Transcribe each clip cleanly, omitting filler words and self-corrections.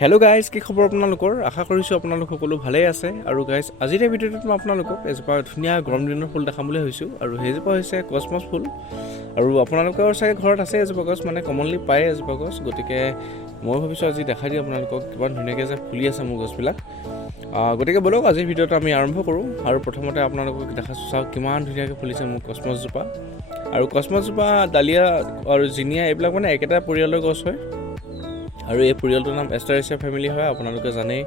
Hello' guys, কি খবৰ আপোনালোকৰ? আশা কৰিছোঁ আপোনালোক সকলো ভালেই আছে। আৰু গাইজ, আজিৰ এই ভিডিঅ'টোত মই আপোনালোকক এজোপা ধুনীয়া গৰম দিনৰ ফুল দেখাম বুলি ভাবিছোঁ। আৰু সেইজোপা হৈছে কচমচ ফুল। আৰু আপোনালোকৰ চাগে ঘৰত আছে এজোপা গছ, মানে কমনলি পায় এজোপা গছ। গতিকে মই ভাবিছোঁ আজি দেখাই দিওঁ আপোনালোকক কিমান ধুনীয়াকৈ যে ফুলি আছে মোৰ গছবিলাক। গতিকে ব'লক আজিৰ ভিডিঅ'টো আমি আৰম্ভ কৰোঁ। আৰু প্ৰথমতে আপোনালোকক দেখাছোঁ, চাওক কিমান ধুনীয়াকৈ ফুলিছে মোৰ কচমচজোপা। আৰু কচমচজোপা ডালিয়া আৰু জিনিয়া এইবিলাক মানে একেটা পৰিয়ালৰ গছ হয়। আৰু এই পৰিয়ালটোৰ নাম এষ্টাৰেচিয়া ফেমিলি হয়, আপোনালোকে জানেই।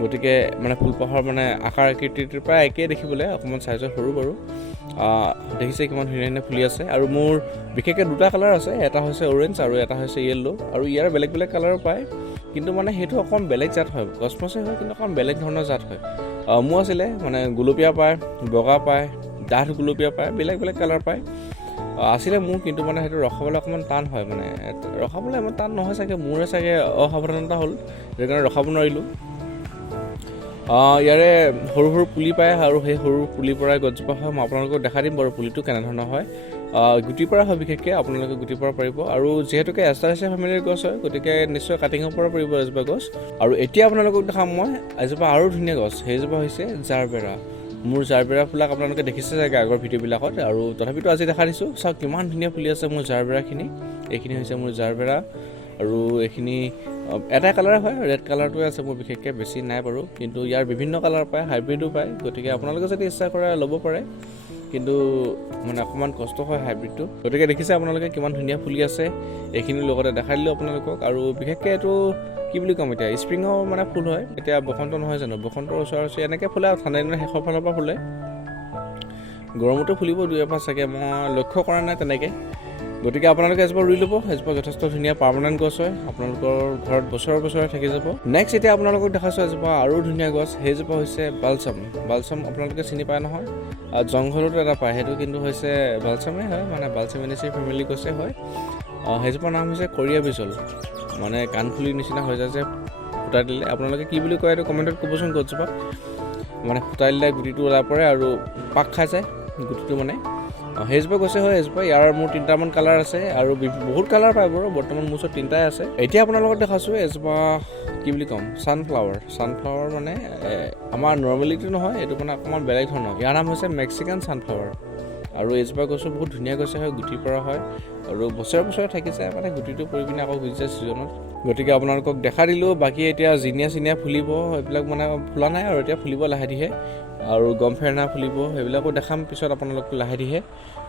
গতিকে মানে ফুলপাহৰ মানে আকাৰ আকৃতিটোৰ প্ৰায় একেই দেখিবলৈ, অকণমান চাইজত সৰু বাৰু। দেখিছে কিমান ধুনীয়া ধুনীয়া ফুলি আছে। আৰু মোৰ বিশেষকৈ দুটা কালাৰ আছে, এটা হৈছে অৰেঞ্জ আৰু এটা হৈছে য়েল্ল'। আৰু ইয়াৰ বেলেগ বেলেগ কালাৰো পায়, কিন্তু মানে সেইটো অকণমান বেলেগ জাত হয়। কচমচে হয়, কিন্তু অকণমান বেলেগ ধৰণৰ জাত হয়। মোৰ আছিলে মানে গুলপীয়া পায়, বগা পায়, ডাঠ গুলপীয়া পায়, বেলেগ বেলেগ কালাৰ পায় আছিলে মোৰ। কিন্তু মানে সেইটো ৰখাবলৈ অকণমান টান হয়, মানে ৰখাবলৈ ইমান টান নহয় চাগে, মোৰে চাগে অসাৱধানতা হ'ল, সেইকাৰণে ৰখাব নোৱাৰিলোঁ। ইয়াৰে সৰু সৰু পুলি পায়, আৰু সেই সৰু পুলিৰ পৰাই গছজোপা হয়। মই আপোনালোকক দেখাই দিম বাৰু পুলিটো কেনেধৰণৰ হয়। গুটিৰ পৰা হয়, বিশেষকৈ আপোনালোকে গুটিৰ পৰা পাৰিব। আৰু যিহেতুকে এষ্টাৰেচিয়া ফেমিলিৰ গছ হয়, গতিকে নিশ্চয় কাটিঙৰ পৰা পাৰিব এজোপা গছ। আৰু এতিয়া আপোনালোকক দেখাম মই এজোপা আৰু ধুনীয়া গছ, সেইজোপা হৈছে জাৰবেৰা। মোৰ জাৰবেৰা ফুলাক আপোনালোকে দেখিছে চাগে আগৰ ভিডিঅ'বিলাকত, আৰু তথাপিতো আজি দেখা দিছোঁ। চাওক কিমান ধুনীয়া ফুলি আছে মোৰ জাৰবেৰাখিনি। এইখিনি হৈছে মোৰ জাৰবেৰা, আৰু এইখিনি এটাই কালাৰ হয়, ৰেড কালাৰটোৱে আছে মোৰ বিশেষকৈ, বেছি নাই বাৰু। কিন্তু ইয়াৰ বিভিন্ন কালাৰ পায়, হাইব্ৰিডো পায়। গতিকে আপোনালোকে যদি ইচ্ছা কৰে ল'ব পাৰে, কিন্তু মানে অকণমান কষ্ট হয় হাইব্ৰিডটো। গতিকে দেখিছে আপোনালোকে কিমান ধুনীয়া ফুলি আছে। এইখিনিৰ লগতে দেখাই দিলোঁ আপোনালোকক। আৰু বিশেষকৈ এইটো কি বুলি ক'ম, এতিয়া স্প্ৰিঙৰ মানে ফুল হয়। এতিয়া বসন্ত নহয় জানো, বসন্তৰ ওচৰা এনেকৈ ফুলে, আৰু ঠাণ্ডা দিনৰ শেষৰ ফালৰ পৰা ফুলে। গৰমতো ফুলিব দুই এপাহ চাগে, মই লক্ষ্য কৰা নাই তেনেকৈ। গতিকে আপোনালোকে এজোপা ৰুই ল'ব। এজোপা যথেষ্ট ধুনীয়া পাৰ্মানেণ্ট গছ হয়, আপোনালোকৰ ঘৰত বছৰে বছৰে থাকি যাব। নেক্সট এতিয়া আপোনালোকক দেখাইছোঁ এজোপা আৰু ধুনীয়া গছ, সেইজোপা হৈছে বালচাম। বালচাম আপোনালোকে চিনি পায় নহয়, জংঘলতো এটা পায়, সেইটো কিন্তু হৈছে বালচামেই হয়, মানে বালচামিনেচি ফেমিলি গছে হয়। সেইজোপাৰ নাম হৈছে কৰিয়া বিজল, মানে কাণফুলিৰ নিচিনা হৈ যায় যে ফুটা দিলে। আপোনালোকে কি বুলি কয় এইটো কমেণ্টত ক'বচোন। গছজোপাক মানে ফুটা দিলে গুটিটো ওলাই পৰে আৰু পাক খাই যায় গুটিটো, মানে সেইজোপা গছে হয় এজোপা। ইয়াৰ মোৰ 3টামান কালাৰ আছে, আৰু বহুত কালাৰ পায় বাৰু। বৰ্তমান মোৰ ওচৰত 3টাই আছে। এতিয়া আপোনালোকক দেখাইছোঁ এজোপা কি বুলি ক'ম, ছানফ্লাৱাৰ। ছানফ্লাৱাৰ মানে আমাৰ নৰ্মেলিটো নহয়, এইটো মানে অকণমান বেলেগ ধৰণৰ। ইয়াৰ নাম হৈছে মেক্সিকান ছানফ্লাৱাৰ। আৰু এজোপা গছো বহুত ধুনীয়া গছে হয়, গুটিৰ পৰা হয়, আৰু বছৰে বছৰে থাকি যায়, মানে গুটিটো পৰি পিনে আকৌ গুচি যায় ছিজনত। গতিকে আপোনালোকক দেখা দিলোঁ। বাকী এতিয়া জিনিয়া চিনিয়া ফুলিব, সেইবিলাক মানে ফুলা নাই আৰু এতিয়া ফুলিব লাহে ধীৰে। আৰু গমফেৰেনা ফুলিব, সেইবিলাকো দেখাম পিছত আপোনালোকক লাহে ধীৰে।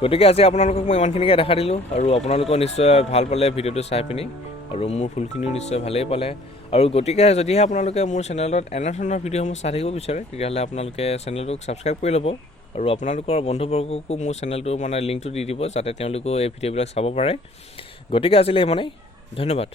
গতিকে আজি আপোনালোকক মই ইমানখিনিকে দেখা দিলোঁ, আৰু আপোনালোকেও নিশ্চয় ভাল পালে ভিডিঅ'টো চাই পিনি, আৰু মোৰ ফুলখিনিও নিশ্চয় ভালেই পালে। আৰু গতিকে যদিহে আপোনালোকে মোৰ চেনেলত এনেধৰণৰ ভিডিঅ'সমূহ চাই থাকিব বিচাৰে, তেতিয়াহ'লে আপোনালোকে চেনেলটোক ছাবস্ক্ৰাইব কৰি ল'ব। আৰু আপোনালোকৰ বন্ধুবৰ্গকো মোৰ চেনেলটো মানে লিংকটো দি দিব, যাতে তেওঁলোকেও এই ভিডিঅ'বিলাক চাব পাৰে। গতিকে আজিলৈ ইমানেই, ধন্যবাদ।